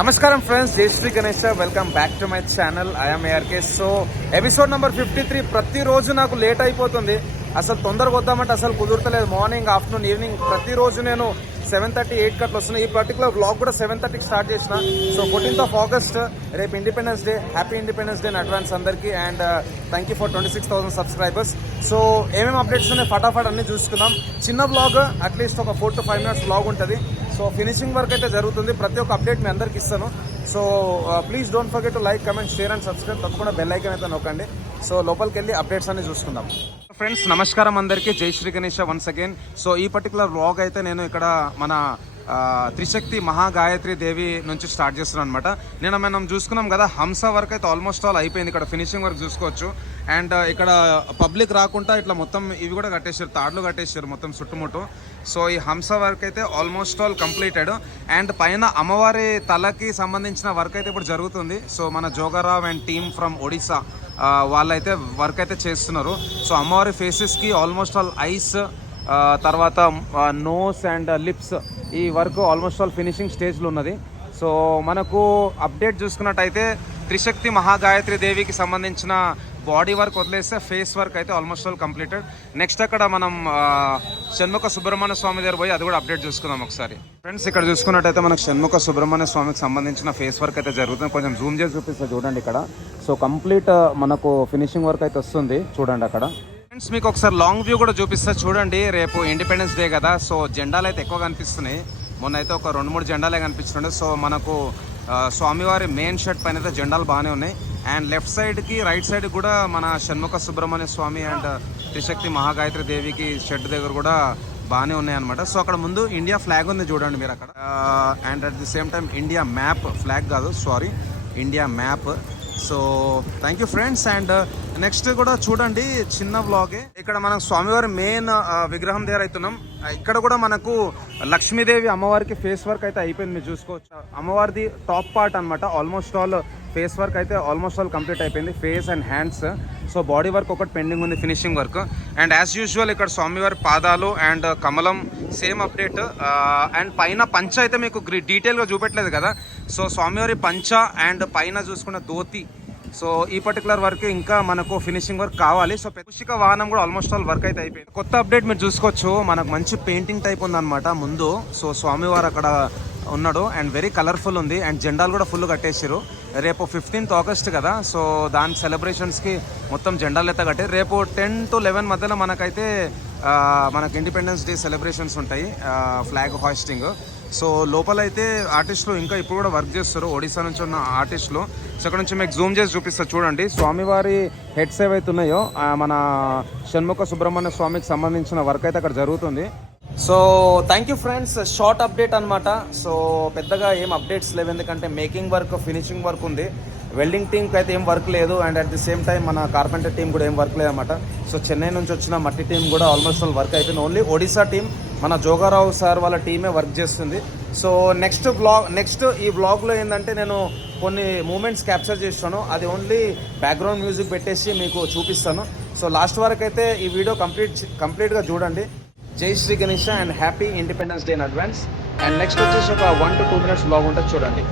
నమస్కారం ఫ్రెండ్స్, జై Shri Ganesh. Welcome back to my channel. I'm ARK. So episode number 53. ప్రతిరోజు నాకు లేట్ అయిపోతుంది. అసలు తొందరగా వద్దామంటే అసలు కుదురతలేదు. మార్నింగ్, ఆఫ్టర్నూన్, ఈవినింగ్ ప్రతిరోజు నేను 7:30, 8 అట్లా వస్తున్నాయి. ఈ పర్టికులర్ వ్లాగ్ కూడా 7:30కి స్టార్ట్ చేసిన. సో 14th August రేపు independence day. Happy independence day in advance అందరికీ. And thank you for 26,000 subscribers. So ఏమేమి అప్డేట్స్ ఉన్నాయి ఫటాఫట్ అన్ని చూసుకుందాం. చిన్న వ్లాగ్, అట్లీస్ట్ ఒక 4 to 5 minutes వ్లాగ్ ఉంటుంది. సో ఫినిషింగ్ వర్క్ అయితే జరుగుతుంది. ప్రతి ఒక్క అప్డేట్ మీ అందరికి ఇస్తాను. So please don't forget to like, comment, share and subscribe. తప్పకుండా బెల్ ఐకాన్ అయితే నొక్కండి. సో లోపలికి వెళ్ళి అప్డేట్స్ అన్ని చూసుకుందాం. ఫ్రెండ్స్ నమస్కారం అందరికీ, జై Shri Ganesh once again. So ఈ పర్టికులర్ వ్లాగ్ అయితే నేను ఇక్కడ మన త్రిశక్తి మహాగాయత్రి దేవి నుంచి స్టార్ట్ చేస్తున్నాను అనమాట. మనం చూసుకున్నాం కదా, హంస వర్క్ అయితే ఆల్మోస్ట్ ఆల్ అయిపోయింది. ఇక్కడ ఫినిషింగ్ వర్క్ చూసుకోవచ్చు. అండ్ ఇక్కడ పబ్లిక్ రాకుండా ఇట్లా మొత్తం ఇవి కూడా కట్టేసారు, తాడులు కట్టేసారు మొత్తం చుట్టుముట్టు. సో ఈ హంస వర్క్ అయితే ఆల్మోస్ట్ ఆల్ కంప్లీటెడ్. అండ్ పైన అమ్మవారి తలకి సంబంధించిన వర్క్ అయితే ఇప్పుడు జరుగుతుంది. సో మన జోగారావ్ అండ్ టీమ్ ఫ్రమ్ ఒడిస్సా వాళ్ళైతే వర్క్ అయితే చేస్తున్నారు. సో అమ్మవారి ఫేసెస్కి ఆల్మోస్ట్ ఆల్ ఐస్, తర్వాత నోస్ అండ్ లిప్స్, ఈ వర్క్ ఆల్మోస్ట్ ఆల్ ఫినిషింగ్ స్టేజ్లో ఉన్నది. సో మనకు అప్డేట్ చూసుకున్నట్టయితే త్రిశక్తి మహాగాయత్రి దేవికి సంబంధించిన బాడీ వర్క్ వదిలేస్తే ఫేస్ వర్క్ అయితే ఆల్మోస్ట్ ఆల్ కంప్లీటెడ్. నెక్స్ట్ అక్కడ మనం షణ్ముఖ సుబ్రహ్మణ్య స్వామి దగ్గర పోయి అది కూడా అప్డేట్ చూసుకుందాం ఒకసారి. ఫ్రెండ్స్ ఇక్కడ చూసుకున్నట్టయితే మనకు షణ్ముఖ సుబ్రహ్మణ్య స్వామికి సంబంధించిన ఫేస్ వర్క్ అయితే జరుగుతుంది. కొంచెం జూమ్ చేసి చూపిస్తే చూడండి ఇక్కడ. సో కంప్లీట్ మనకు ఫినిషింగ్ వర్క్ అయితే వస్తుంది చూడండి అక్కడ. ఫ్రెండ్స్ మీకు ఒకసారి లాంగ్ వ్యూ కూడా చూపిస్తా చూడండి. రేపు ఇండిపెండెన్స్ డే కదా, సో జెండాలు అయితే ఎక్కువ కనిపిస్తున్నాయి. మొన్న అయితే ఒక 2-3 జెండాలే కనిపిస్తుండే. సో మనకు స్వామివారి మెయిన్ షర్ట్ పైన అయితే జెండాలు బాగానే ఉన్నాయి. అండ్ లెఫ్ట్ సైడ్కి, రైట్ సైడ్ కూడా మన షణ్ముఖ సుబ్రహ్మణ్య స్వామి అండ్ త్రిశక్తి మహాగాయత్రి దేవికి షెడ్ దగ్గర కూడా బాగానే ఉన్నాయి అనమాట. సో అక్కడ ముందు ఇండియా ఫ్లాగ్ ఉంది చూడండి మీరు అక్కడ. And at the same time India map, flag కాదు sorry, India map. So thank you friends. And next కూడా చూడండి చిన్న వ్లాగే. ఇక్కడ మనం స్వామివారి మెయిన్ విగ్రహం దగ్గర అవుతున్నాం. ఇక్కడ కూడా మనకు లక్ష్మీదేవి అమ్మవారికి ఫేస్ వర్క్ అయితే అయిపోయింది, మీరు చూసుకోవచ్చు. అమ్మవారిది టాప్ పార్ట్ అనమాట. ఆల్మోస్ట్ ఆల్ ఫేస్ వర్క్ అయితే ఆల్మోస్ట్ ఆల్ కంప్లీట్ అయిపోయింది, face and hands. So body work ఒకటి పెండింగ్ ఉంది, finishing work. And as usual ఇక్కడ స్వామివారి పాదాలు అండ్ కమలం సేమ్ అప్డేట్. అండ్ పైన పంచ అయితే మీకు డీటెయిల్గా చూపెట్టలేదు కదా. సో స్వామివారి పంచ అండ్ పైన చూసుకున్న ధోతి. సో ఈ పర్టికులర్ వర్క్ ఇంకా మనకు ఫినిషింగ్ వర్క్ కావాలి. సో పూషిక వాహనం కూడా ఆల్మోస్ట్ ఆల్ వర్క్ అయితే అయిపోయింది. కొత్త అప్డేట్ మీరు చూసుకోవచ్చు, మనకు మంచి పెయింటింగ్ టైప్ ఉందన్నమాట ముందు. సో స్వామివారు అక్కడ ఉన్నాడు అండ్ వెరీ కలర్ఫుల్ ఉంది. అండ్ జెండాలు కూడా ఫుల్ కట్టేసారు. రేపు 15th August కదా, సో దాని సెలబ్రేషన్స్కి మొత్తం జెండాలు అయితే కట్టారు. రేపు 10 to 11 మధ్యలో మనకైతే మనకు ఇండిపెండెన్స్ డే సెలబ్రేషన్స్ ఉంటాయి, ఫ్లాగ్ హాయిస్టింగ్. సో లోపలైతే ఆర్టిస్టులు ఇంకా ఇప్పుడు కూడా వర్క్ చేస్తారు, ఒడిశా నుంచి ఉన్న ఆర్టిస్టులు. సో ఇక్కడ నుంచి మీకు జూమ్ చేసి చూపిస్తారు చూడండి. స్వామివారి హెడ్స్ ఏవైతే ఉన్నాయో మన షణ్ముఖ సుబ్రహ్మణ్య స్వామికి సంబంధించిన వర్క్ అయితే అక్కడ జరుగుతుంది. So thank you friends, short update అనమాట. సో పెద్దగా ఏం అప్డేట్స్ లేవు, ఎందుకంటే మేకింగ్ వర్క్, ఫినిషింగ్ వర్క్ ఉంది. వెల్డింగ్ టీమ్కి అయితే ఏం వర్క్ లేదు. And at the same time మన కార్పెంటర్ టీం కూడా ఏం వర్క్ లేదన్నమాట. సో చెన్నై నుంచి వచ్చిన మట్టి టీం కూడా ఆల్మోస్ట్ ఆల్ వర్క్ అయిపోయింది. ఓన్లీ ఒడిశా టీం, మన జోగారావు సార్ వాళ్ళ టీమే వర్క్ చేస్తుంది. సో నెక్స్ట్ ఈ వ్లాగ్లో ఏంటంటే నేను కొన్ని మూమెంట్స్ క్యాప్చర్ చేస్తాను. అది ఓన్లీ బ్యాక్గ్రౌండ్ మ్యూజిక్ పెట్టేసి మీకు చూపిస్తాను. సో లాస్ట్ వరకు అయితే ఈ వీడియో కంప్లీట్గా చూడండి. జై Shri Ganesh and happy independence day in advance. And next వచ్చేసి ఒక 1 to 2 minutes వ్లాగ్ ఉంటుంది చూడండి.